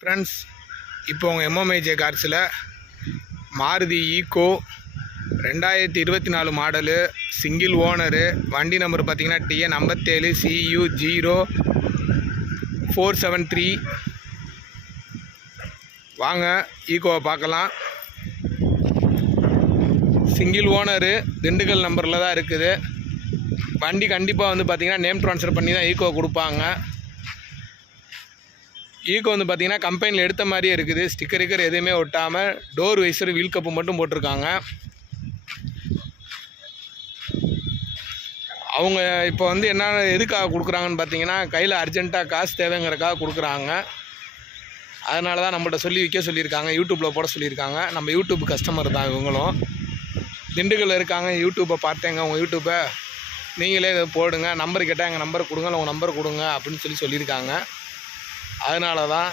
Friends, இப்போ உங்கள் MMIJ கார்ஸில் Maruti Eeco 2024 model, single owner, வண்டி நம்பர் பார்த்தீங்கன்னா TN 57 CU 0473. வாங்க ஈக்கோவை பார்க்கலாம். சிங்கிள் ஓனரு, திண்டுக்கல் நம்பரில் தான் இருக்குது. வண்டி கண்டிப்பாக வந்து பார்த்திங்கன்னா நேம் ட்ரான்ஸ்ஃபர் பண்ணி தான் ஈக்கோ கொடுப்பாங்க. ஈக்கோ வந்து பார்த்திங்கன்னா கம்பெனியில் எடுத்த மாதிரியே இருக்குது. ஸ்டிக்கர் எதுவுமே ஒட்டாமல் டோர் வைசர் வீல் கப்பு மட்டும் போட்டிருக்காங்க. அவங்க இப்போ வந்து என்ன எதுக்காக கொடுக்குறாங்கன்னு பார்த்தீங்கன்னா, கையில் அர்ஜென்ட்டாக காசு தேவைங்கிறக்காக கொடுக்குறாங்க. அதனால தான் நம்மள்ட்ட சொல்லி விற்க சொல்லியிருக்காங்க, யூடியூப்பில் போட சொல்லியிருக்காங்க. நம்ம யூடியூப் கஸ்டமர் தான் இவங்களும். திண்டுக்கல்ல இருக்காங்க. யூடியூப்பை பார்த்தேங்க, உங்கள் யூடியூப்பை நீங்களே இதை போடுங்க, நம்பர் கேட்டால் எங்கள் நம்பர் கொடுங்க, இல்லை உங்கள் நம்பர் கொடுங்க அப்படின்னு சொல்லியிருக்காங்க. அதனால தான்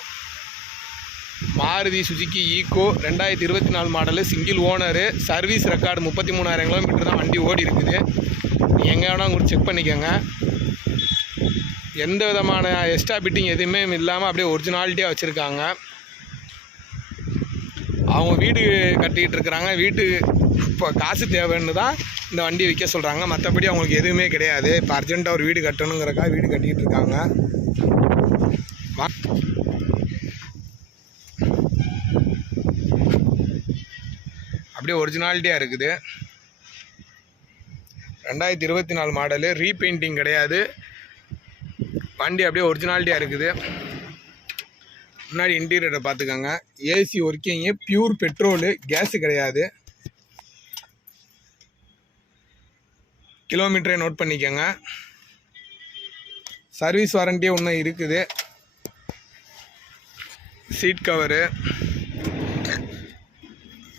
Maruti Suzuki Eeco 2024 model, single owner, service record 33,000 kilometre தான் வண்டி ஓடி இருக்குது. நீங்கள் எங்கே வேணால் உங்களுக்கு செக் பண்ணிக்கோங்க. எந்த விதமான எக்ஸ்ட்ரா பிட்டிங் எதுவுமே இல்லாமல் அப்படியே ஒரிஜினாலிட்டியாக வச்சுருக்காங்க. அவங்க வீடு கட்டிகிட்டு இருக்கிறாங்க. வீட்டு இப்போ காசு தேவைன்னு தான் இந்த வண்டி விற்க சொல்கிறாங்க. மற்றபடி அவங்களுக்கு எதுவுமே கிடையாது. இப்போ அர்ஜென்ட்டாக ஒரு வீடு கட்டணுங்கிறக்கா வீடு கட்டிக்கிட்டு இருக்காங்க. அப்படியே ஒரிஜினாலிட்டியாக இருக்குது. 2024 மாடலு, ரீபெயிண்டிங் கிடையாது. வண்டி அப்படியே ஒரிஜினாலிட்டியாக இருக்குது. முன்னாடி இன்டீரியரை பார்த்துக்கோங்க. AC working, pure petrol, gas கிடையாது. கிலோமீட்டரே நோட் பண்ணிக்கோங்க. சர்வீஸ் வாரண்டியே ஒன்று இருக்குது. சீட் கவரு,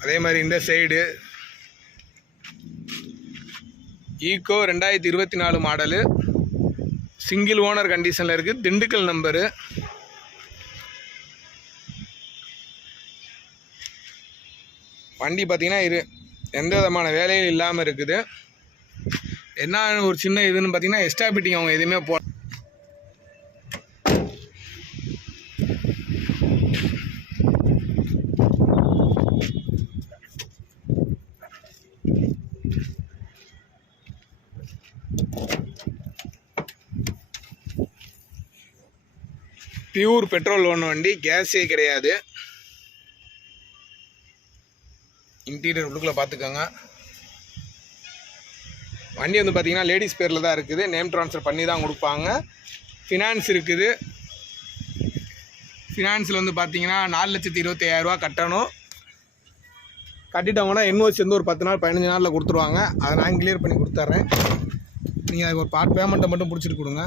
அதே மாதிரி இந்த side Eeco 2024 model, single owner கண்டிஷனில் இருக்குது. திண்டுக்கல் நம்பரு. வண்டி பார்த்திங்கன்னா எந்த விதமான வேலையும் இல்லாமல் இருக்குது. என்ன ஒரு சின்ன இதுன்னு பார்த்திங்கன்னா, எக்ஸ்ட்ரா பிட்டிங் அவங்க எதுவுமே பியூர் பெட்ரோல் ஓன் வண்டி, கேஸே கிடையாது. இன்டீரியர் உள்ளுக்குள்ளே பார்த்துக்கோங்க. வண்டி வந்து பார்த்திங்கன்னா லேடிஸ் பேரில் தான் இருக்குது. நேம் ட்ரான்ஸ்ஃபர் பண்ணி தான் கொடுப்பாங்க. ஃபினான்ஸ் இருக்குது. ஃபினான்ஸில் வந்து பார்த்திங்கன்னா 4,25,000 கட்டணும். கட்டிட்டவங்கன்னா என்ஓசி வந்து ஒரு 10 நாள் 15 நாளில் கொடுத்துருவாங்க. அதை நான் கிளியர் பண்ணி கொடுத்துட்றேன். நீங்கள் அதுக்கு ஒரு பார்ட் பேமெண்ட்டை மட்டும் பிடிச்சிட்டு கொடுங்க.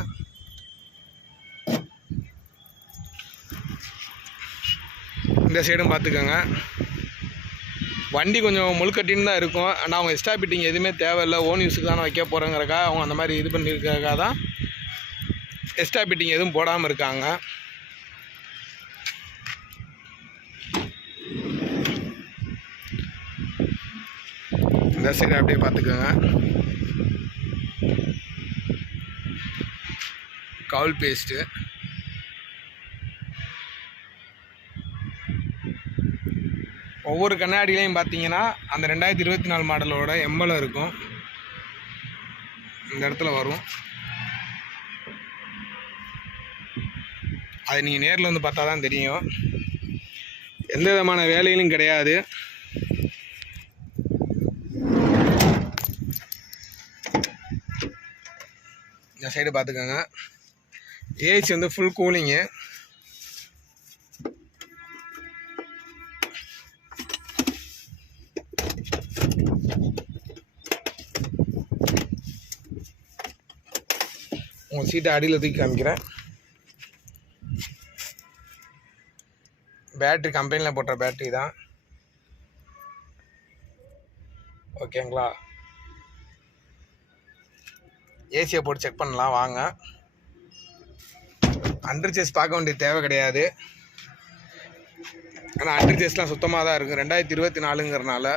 இந்த சைடும் பார்த்துக்கோங்க. வண்டி கொஞ்சம் முழுக்கட்டின்னு தான் இருக்கும். ஆனால் அவங்க எக்ஸ்ட்ரா பிட்டிங் எதுவுமே தேவையில்லை, ஓன் யூஸுக்கு தானே வைக்க போகிறோங்கிறக்கா அவங்க அந்த மாதிரி இது பண்ணியிருக்காக தான் எக்ஸ்ட்ரா பிட்டிங் எதுவும் போடாமல் இருக்காங்க. இந்த சைடு அப்படியே பார்த்துக்கோங்க. கவுல் பேஸ்ட்டு, ஒவ்வொரு கண்ணாடியிலையும் பார்த்தீங்கன்னா அந்த 2024 மாடலோட எம்பளம் இருக்கும். இந்த இடத்துல வரும். அது நீங்கள் நேரில் வந்து பார்த்தா தான் தெரியும். எந்த விதமான வேலையிலும் கிடையாது. இந்த சைடு பார்த்துக்கோங்க. ஏசி வந்து ஃபுல் கூலிங்கு. உங்கள் சீட்டை அடியில் தூக்கி காமிக்கிறேன். பேட்ரி கம்பெனியில் போட்ட பேட்ரி தான். ஓகேங்களா? ஏசியை போட்டு செக் பண்ணலாம் வாங்க. அண்டர் சேஸ் பார்க்க வேண்டிய தேவை கிடையாது. ஆனால் அண்டர் சேஸ்லாம் சுத்தமாக தான் இருக்கும் 2024ங்கிறனால.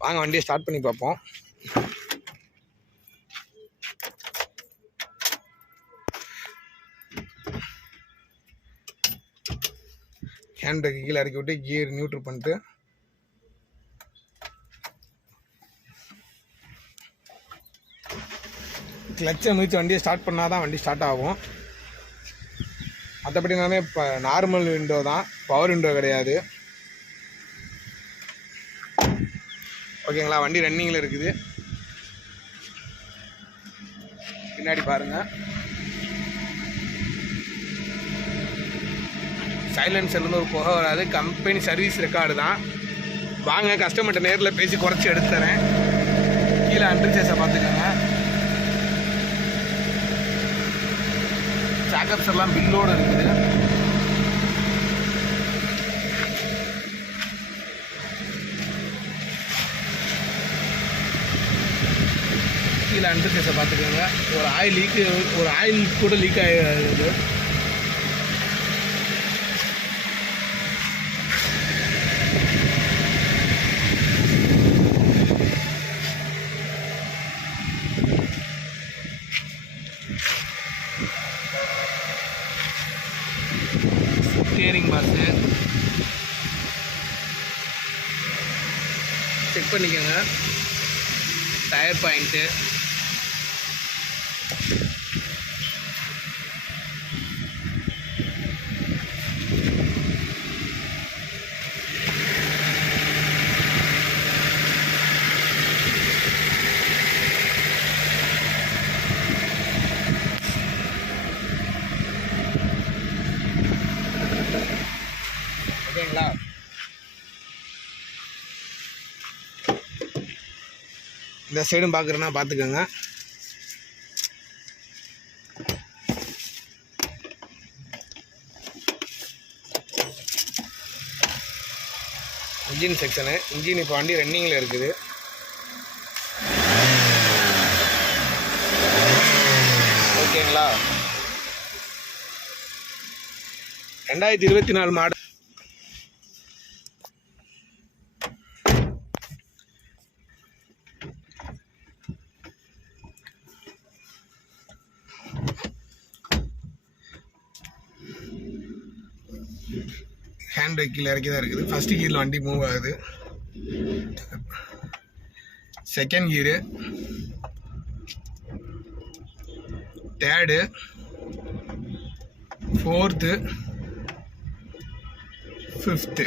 வாங்க வண்டியை ஸ்டார்ட் பண்ணி பார்ப்போம். ஹேண்ட் பிரேக் கீழே இறக்கி விட்டு கியர் நியூட்ரல் பண்ணிட்டு கிளச்சை மிதித்து வண்டியை ஸ்டார்ட் பண்ணால் தான் வண்டி ஸ்டார்ட் ஆகும். மற்றபடி எல்லாமே இப்போ நார்மல் விண்டோ தான், பவர் விண்டோ கிடையாது. ஓகேங்களா, வண்டி ரன்னிங்கில் இருக்குது. பின்னாடி பாருங்கள், சைலன்சர்லேருந்து ஒரு புகை வராது. கம்பெனி சர்வீஸ் ரெக்கார்டு தான். வாங்க, கஸ்டமர்கிட்ட நேரில் பேசி குறைச்சி எடுத்து தரேன். கீழே அண்டர்சேஸை பார்த்துக்கோங்க. ஜாக்கப்ஸ் எல்லாம் பில்லோடு இருக்குது. கீழே அண்டர்சேஸை பார்த்துக்கோங்க. ஒரு ஆயில் கூட லீக் ஆகிடுது. ஸ்டியரிங் பாக்ஸு செக் பண்ணிக்கோங்க. டயர் பாயிண்ட்டு, ஓகேங்களா. இந்த சைடும் பார்க்குறேன்னா பார்த்துக்கோங்க. Engine section. இன்ஜின் இப்போ வண்டி ரன்னிங்கில் இருக்குது. ஓகேங்களா, 2024 மாடல். ஹேண்ட் பிரேக் கீழே இறக்கி தான் இருக்குது. ஃபஸ்ட்டு கீரில் வண்டி மூவ் ஆகுது. செகண்ட் கீரு, தேர்டு, ஃபோர்த்து, ஃபிஃப்த்து.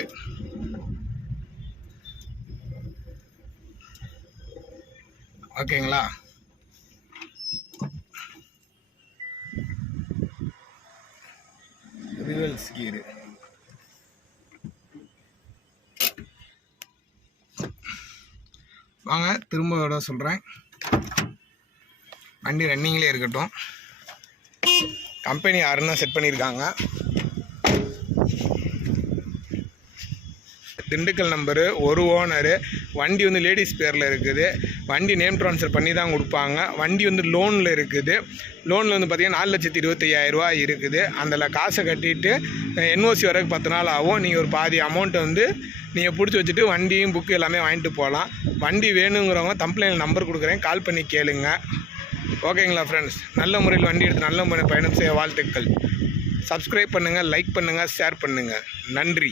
ஓகேங்களா. ரிவர்ஸ் கீரு. வாங்க திரும்ப விட சொல்கிறேன். வண்டி ரன்னிங்லேயே இருக்கட்டும். கம்பெனி யாருன்னா செட் பண்ணியிருக்காங்க. திண்டுக்கல் நம்பரு, ஒரு ஓனரு. வண்டி வந்து லேடிஸ் பேரில் இருக்குது. வண்டி நேம் ட்ரான்ஸ்ஃபர் பண்ணி தான் கொடுப்பாங்க. வண்டி வந்து லோனில் இருக்குது. லோனில் வந்து பார்த்திங்கன்னா 4,25,000 இருக்குது. அதில் காசை கட்டிட்டு என்ஓசி வரைக்கும் 10 நாள் ஆகும். நீங்கள் ஒரு பாதி அமௌண்ட்டை வந்து நீங்கள் பிடிச்சி வச்சுட்டு வண்டியும் புக்கு எல்லாமே வாங்கிட்டு போகலாம். வண்டி வேணுங்கிறவங்க கம்ப்ளைண்ட் நம்பர் கொடுக்குறேன், கால் பண்ணி கேளுங்க. ஓகேங்களா ஃப்ரெண்ட்ஸ், நல்ல முறையில் வண்டி எடுத்து நல்ல முறை பயணம் செய்ய வாழ்த்துக்கள். சப்ஸ்கிரைப் பண்ணுங்கள், லைக் பண்ணுங்கள், ஷேர் பண்ணுங்கள். நன்றி.